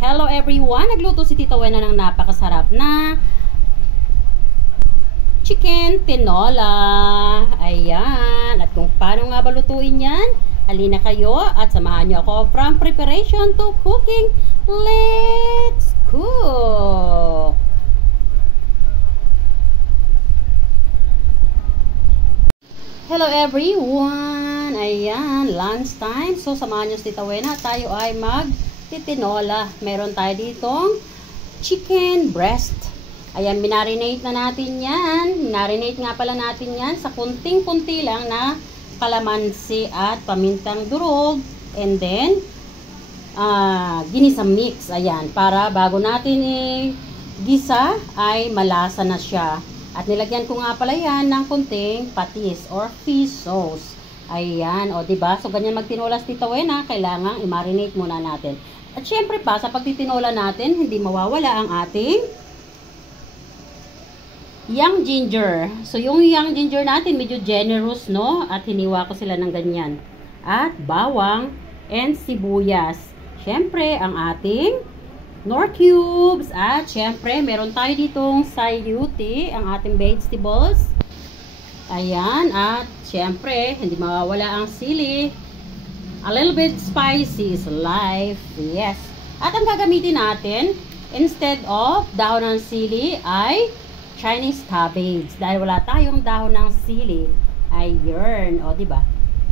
Hello everyone! Nagluto si Tita Wena ng napakasarap na chicken tinola. Ayan. At kung paano nga ba lutuin yan, halina kayo at samahan nyo ako from preparation to cooking. Let's cook! Hello everyone! Ayan, lunch time. So, samahan nyo si Tita Wena. Tayo ay titinola. Meron tayo ditong chicken breast. Ayan, minarinate na natin yan. Minarinate nga pala natin yan sa kunting-kunti lang na kalamansi at pamintang durog. And then, ginisa mix. Ayan, para bago natin gisa ay malasa na siya. At nilagyan ko nga pala yan ng kunting patis or fish sauce. Ayan, o diba? So, ganyan magtinola si Tita Wena, kailangan i-marinate muna natin. At syempre pa, sa pagtitinola natin, hindi mawawala ang ating young ginger. So, yung young ginger natin, medyo generous, no? At hiniwa ko sila ng ganyan. At bawang and sibuyas. Syempre, ang ating Knorr cubes. At syempre, meron tayo ditong sayuti, ang ating vegetables. Ayan. At syempre, hindi mawawala ang sili. A little bit spicy is life. Yes. At ang gagamitin natin, instead of dahon ng sili, ay Chinese cabbage. Dahil wala tayong dahon ng sili. Ayun. O, diba?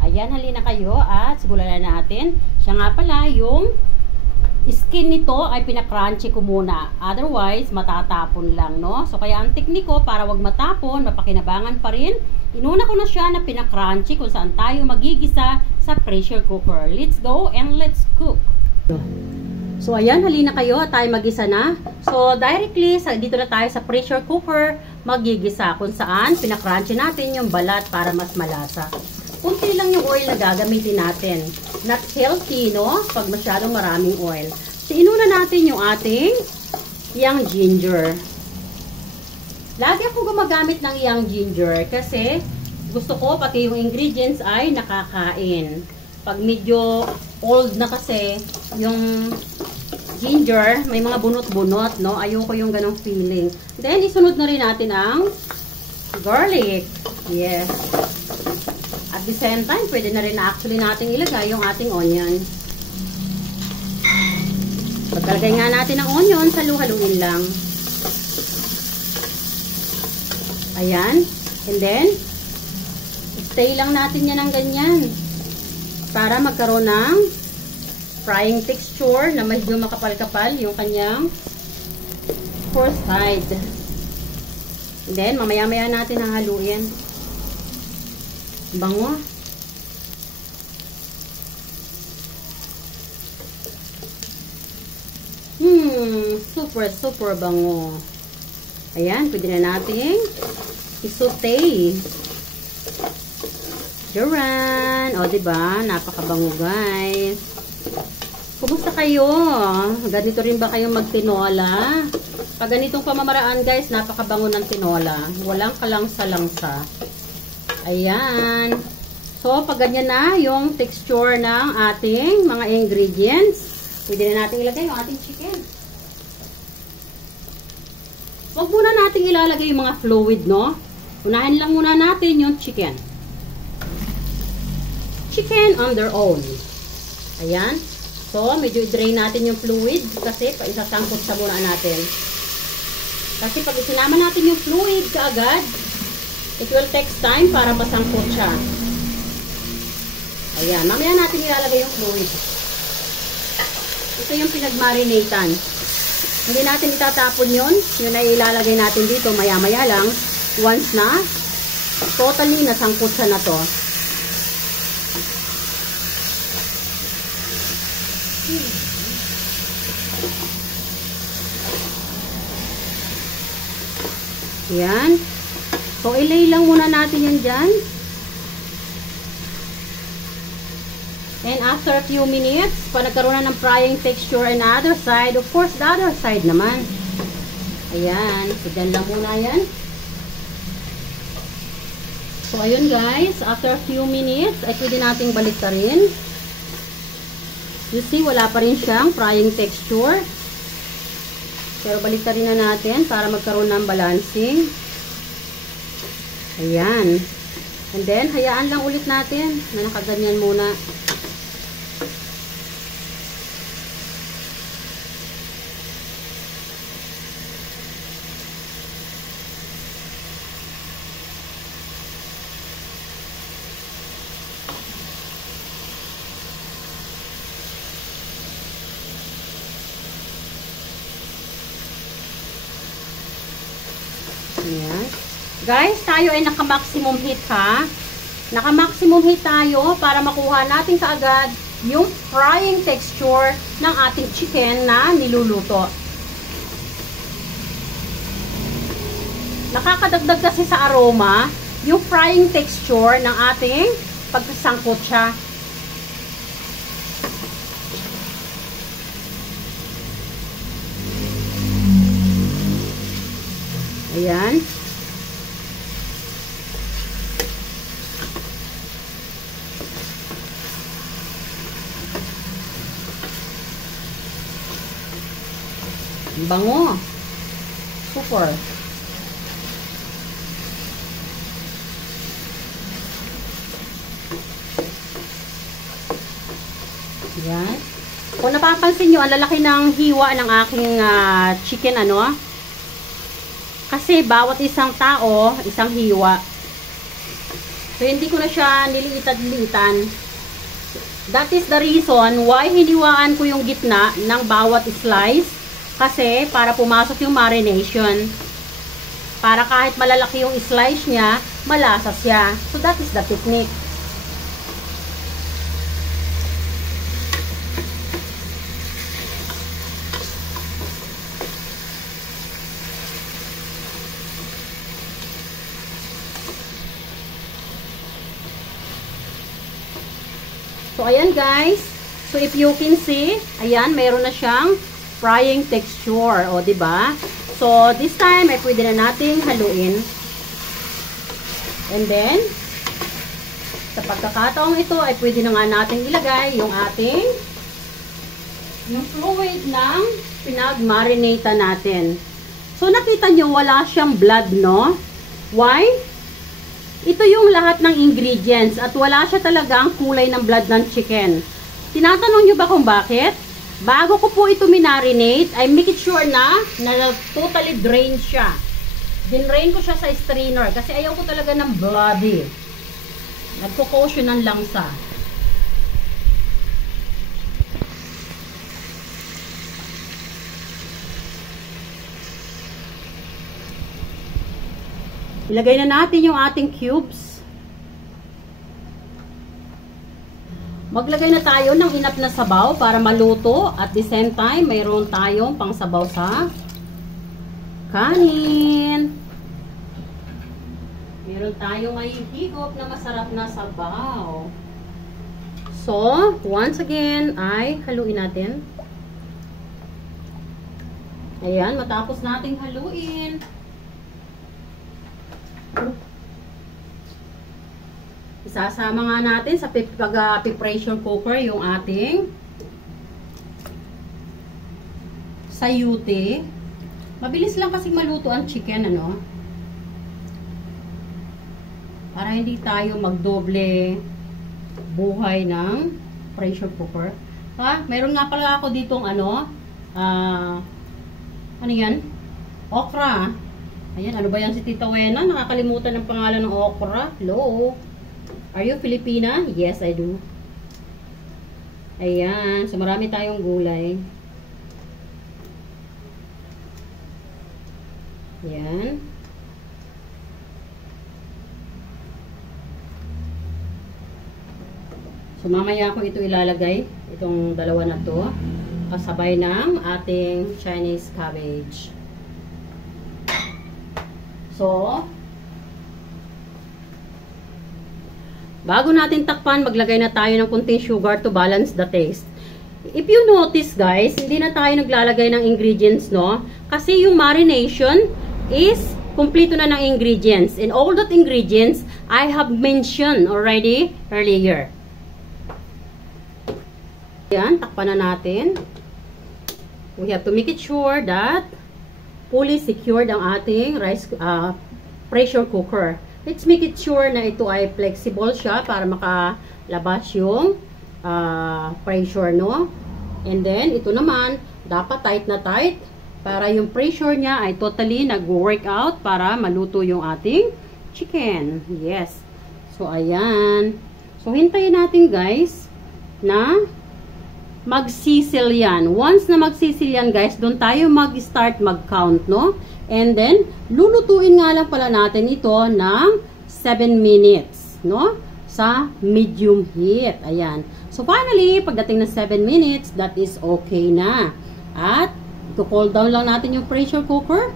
Ayan, halina kayo at sigulan na natin. Siya nga pala, yung skin nito ay pinakrunchy ko muna. Otherwise, matatapon lang, no? So, kaya ang teknik ko, para wag matapon, mapakinabangan pa rin, inuna ko na siya na pinakrunchy kung saan tayo magigisa sa pressure cooker. Let's go and let's cook. So, ayan, halina kayo at tayo magisa na. So, directly, dito na tayo sa pressure cooker, magigisa kung saan pinakrunchy natin yung balat para mas malasa. Kunti lang yung oil na gagamitin natin. Not healthy, no? Pag masyadong maraming oil. So, inuna natin yung ating young ginger. Lagi ako gumagamit ng young ginger kasi gusto ko pati yung ingredients ay nakakain. Pag medyo old na kasi yung ginger, may mga bunot-bunot, no? Ayoko yung ganong feeling. Then, isunod na rin natin ang garlic. Yes. At the same time, pwede na rin actually natin ilagay yung ating onion. Pagkalagay nga natin ang onion, halu-haluin lang. Ayan. And then, stay lang natin yan ng ganyan. Para magkaroon ng frying texture na medyo makapal-kapal yung kanyang first side. And then, mamaya-maya natin hahaluin. Bango. Super bango. Ayan, pwede na natin i-saute. Duran. O, diba? Napakabango, guys. Kumusta kayo? Ganito rin ba kayong magtinola? Pag ganitong pamamaraan, guys, napakabango ng tinola. Walang kalangsa-langsa. Ayan. So, pag ganyan na yung texture ng ating mga ingredients, pwede na natin ilagay yung ating chicken. Huwag muna natin ilalagay yung mga fluid, no? Unahin lang muna natin yung chicken. Chicken on their own. Ayan. So, medyo i-drain natin yung fluid kasi isasangkot sa muna natin. Kasi pag isinama natin yung fluid kaagad, it will take time para masangkot siya. Ayan. Mamaya natin ilalagay yung fluid. Ito yung pinagmarinatan. Hindi natin itatapon yun. Yun ay ilalagay natin dito maya-maya lang. Once na, totally nasangkot siya na to. Ayan. So, ilay lang muna natin yan dyan. And after a few minutes, pa nagkaroon na ng frying texture and other side, of course, the other side naman. Ayan. So, dyan lang muna yan. So, ayun guys. After a few minutes, ay pwede nating baliktarin. You see, wala pa rin siyang frying texture. Pero baliktarin na natin para magkaroon ng balancing. Ayan. And then, hayaan lang ulit natin na nakaganyan muna. Ayan. Guys, tayo ay naka-maximum heat ha. Naka-maximum heat tayo para makuha natin kaagad yung frying texture ng ating chicken na niluluto. Nakakadagdag kasi sa aroma yung frying texture ng ating pagkasangkot siya. Ayan. Bango. Super. Ayan. Kung napapansin nyo, ang lalaki ng hiwa ng aking chicken, ano? Kasi bawat isang tao, isang hiwa. So, hindi ko na siya niliitan-liitan. That is the reason why hiniwaan ko yung gitna ng bawat slice. Kasi, para pumasok yung marination. Para kahit malalaki yung slice niya, malasa siya. So, that is the technique. So, ayan guys. So, if you can see, ayan, mayroon na siyang frying texture. O, diba? So, this time, ay pwede na nating haluin. And then, sa pagkakataong ito, ay pwede na nga nating ilagay yung ating yung fluid ng pinag-marinate natin. So, nakita nyo, wala siyang blood, no? Why? Ito yung lahat ng ingredients at wala siya talagang kulay ng blood ng chicken. Tinatanong nyo ba kung bakit? Bago ko po ito minarinate, I make it sure na totally drain siya. Dinrain ko siya sa strainer kasi ayaw ko talaga ng bloody. Nagpo-caution ng langsa. Ilagay na natin yung ating cubes. Maglagay na tayo ng enough na sabaw para maluto. At the same time, mayroon tayong pangsabaw sa kanin. Meron tayong mahihigop na masarap na sabaw. So, once again, ay haluin natin. Ayan, matapos nating haluin. Isasama nga natin sa pressure cooker yung ating sayute. Mabilis lang kasi maluto ang chicken, ano? Para hindi tayo magdoble buhay ng pressure cooker. Ha? Meron nga pala ako ditong ano yan? Okra. Ayan, ano ba yan si Tita Wena? Nakakalimutan ng pangalan ng okra. Hello? Are you Filipina? Yes, I do. Ayan. So, marami tayong gulay. Ayan. So, mamaya ko ito ilalagay. Itong dalawa na to. Kasabay ng ating Chinese cabbage. So, bago natin takpan, maglagay na tayo ng kunting sugar to balance the taste. If you notice guys, hindi na tayo naglalagay ng ingredients, no? Kasi yung marination is kumpleto na ng ingredients. And all that ingredients, I have mentioned already earlier. Yan, takpan na natin. We have to make it sure that fully secured ang ating pressure cooker. Let's make it sure na ito ay flexible siya para makalabas yung pressure, no? And then, ito naman, dapat tight na tight para yung pressure niya ay totally nag-work out para maluto yung ating chicken. Yes. So, ayan. So, hintayin natin guys na mag-sizzle yan. Once na mag-sizzle yan guys, doon tayo mag-start mag-count, no? And then, lulutuin nga lang pala natin ito ng 7 minutes, no? Sa medium heat. Ayan. So, finally, pagdating ng 7 minutes, that is okay na. At, i-cool down lang natin yung pressure cooker.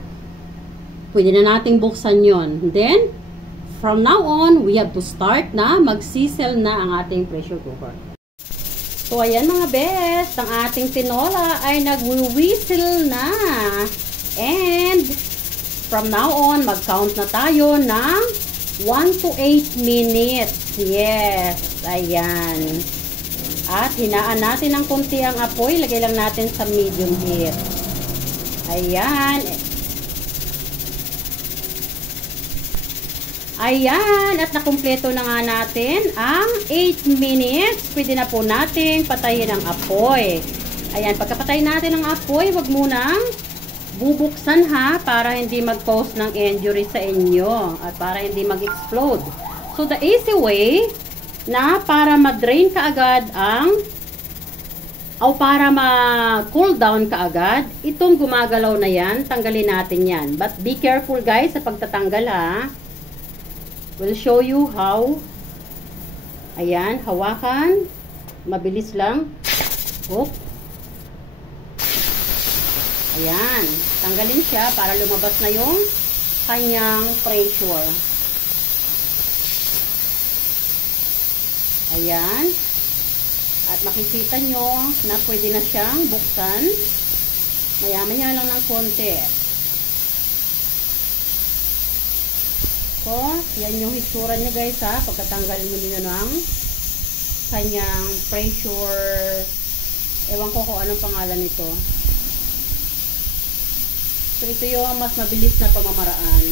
Pwede na nating buksan yon. Then, from now on, we have to start na mag-sizzle na ang ating pressure cooker. So, ayan mga best, ang ating tinola ay nag-whistle na. And, from now on, mag-count na tayo ng 1 to 8 minutes. Yes, ayan. At, hinaan natin ng konti ang apoy. Lagay lang natin sa medium heat. Ayan. Ayan, at nakumpleto na nga natin ang 8 minutes. Pwede na po natin patayin ang apoy. Ayan, pagkapatay natin ang apoy, wag munang bubuksan ha, para hindi mag-cause ng injury sa inyo at para hindi mag-explode. So, the easy way na para ma-drain ka agad o para ma-cool down ka agad, itong gumagalaw na yan, tanggalin natin yan. But be careful guys sa pagtatanggal ha. We'll show you how. Ayan, hawakan. Mabilis lang. Oh. Ayan, tanggalin siya para lumabas na yung kanyang pressure. Ayan. At makikita nyo na pwede na siyang buksan. Maya-maya lang ng konti. So, yan yung hitsura niya guys ha. Pagkatanggal mo nyo ng kanyang pressure. Ewan ko kung anong pangalan nito. So, ito yung mas mabilis na pamamaraan.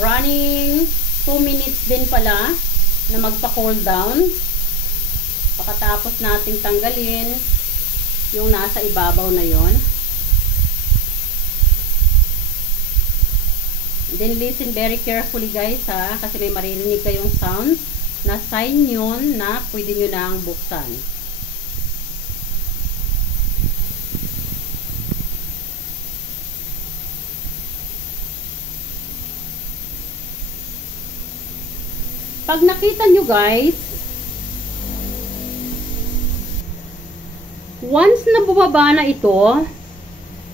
Running 2 minutes din pala na magpa-cool down. Pagkatapos nating tanggalin yung nasa ibabaw na yon. Then listen very carefully guys ha, kasi may maririnig kayong sound na sign yun na pwede nyo nang buksan. Pag nakita nyo guys, once na bumaba na ito,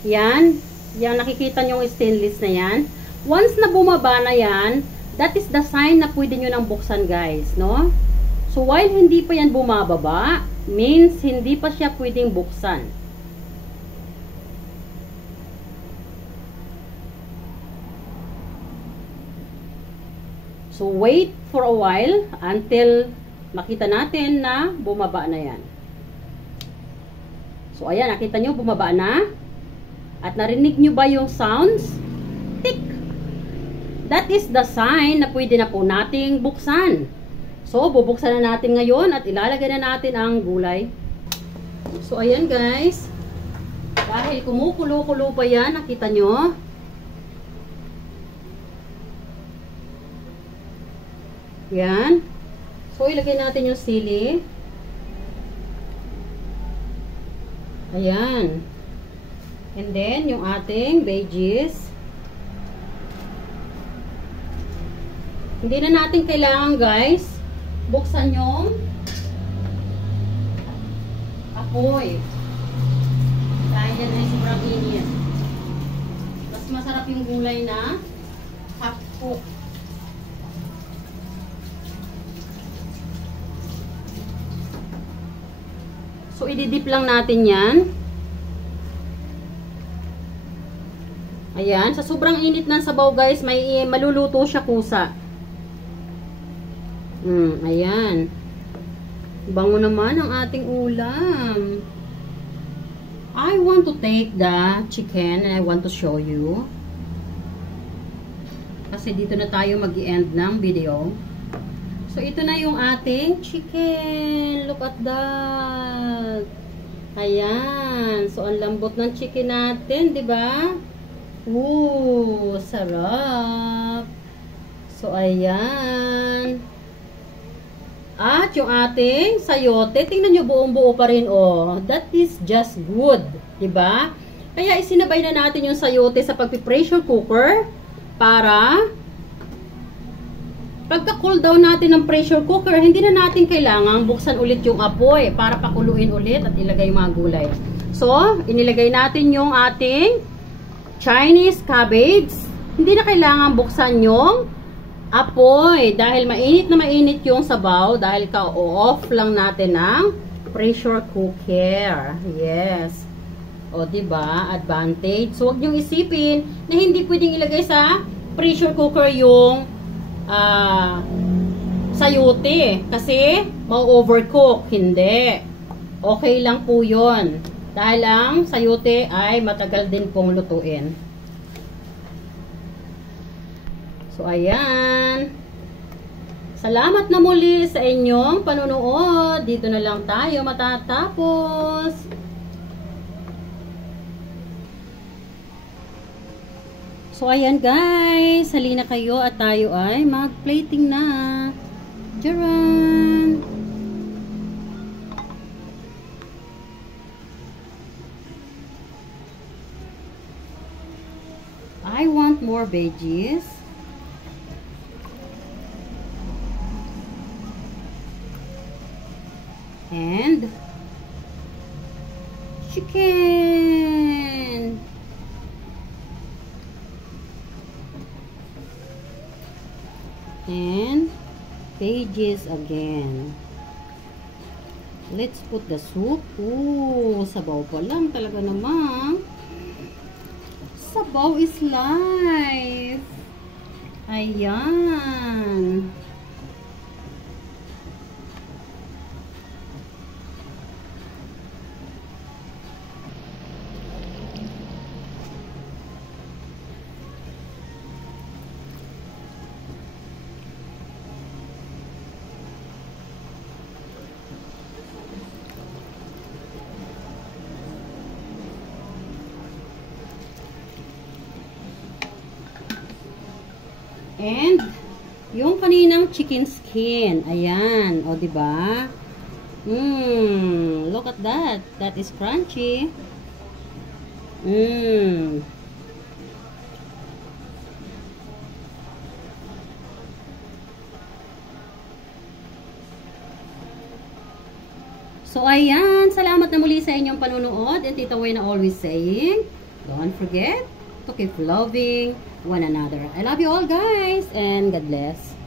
yan, yung nakikita nyo yung stainless na yan, once na bumaba na yan, that is the sign na pwede nyo nang buksan guys, no? So while hindi pa yan bumababa, means hindi pa siya pwedeng buksan. So, wait for a while until makita natin na bumaba na yan. So, ayan, nakita nyo, bumaba na. At narinig nyo ba yung sounds? Tick! That is the sign na pwede na po nating buksan. So, bubuksan na natin ngayon at ilalagay na natin ang gulay. So, ayan guys. Dahil kumukulo-kulo pa yan, nakita nyo. Yan. So, ilagay natin yung sili. Ayan. And then, yung ating veggies. Hindi na natin kailangan, guys, buksan yung apoy. Dahil yan ay sobrang init. Mas masarap yung gulay na half cook. So, ididip lang natin yan. Ayan. Sa sobrang init ng sabaw, guys, may maluluto siya kusa. Ayan. Bango naman ang ating ulam. I want to take the chicken and I want to show you. Kasi dito na tayo mag-i-end ng video. So, ito na yung ating chicken. Look at that. Ayan. So, ang lambot ng chicken natin, di ba? Ooh, sarap. So, ayan. At yung ating sayote, tingnan nyo buong-buo pa rin, oh. That is just good, di ba? Kaya isinabay na natin yung sayote sa pagpi-pressure cooker para pagka-cool down natin ng pressure cooker, hindi na natin kailangang buksan ulit yung apoy para pakuluin ulit at ilagay yung mga gulay. So, inilagay natin yung ating Chinese cabbage. Hindi na kailangan buksan yung apoy dahil mainit na mainit yung sabaw dahil ka-off lang natin ng pressure cooker. Yes. O, diba? Advantage. So, huwag niyong isipin na hindi pwedeng ilagay sa pressure cooker yung sayote kasi ma-overcook. Hindi. Okay lang po yun. Dahil ang sayote ay matagal din pong lutuin. So, ayan. Salamat na muli sa inyong panunood. Dito na lang tayo matatapos. So, ayan guys, halina kayo at tayo ay mag-plating na. Jaran! I want more veggies. And chicken. And veggies again. Let's put the soup. Ooh, sabaw pa lang talaga naman. Sabaw is life. Ayan. And yung kaninang chicken skin. Ayan, o diba? Look at that. That is crunchy. So, ayan. Salamat na muli sa inyong panunood. And Tita Wayna always saying, don't forget to keep loving one another. I love you all guys and God bless.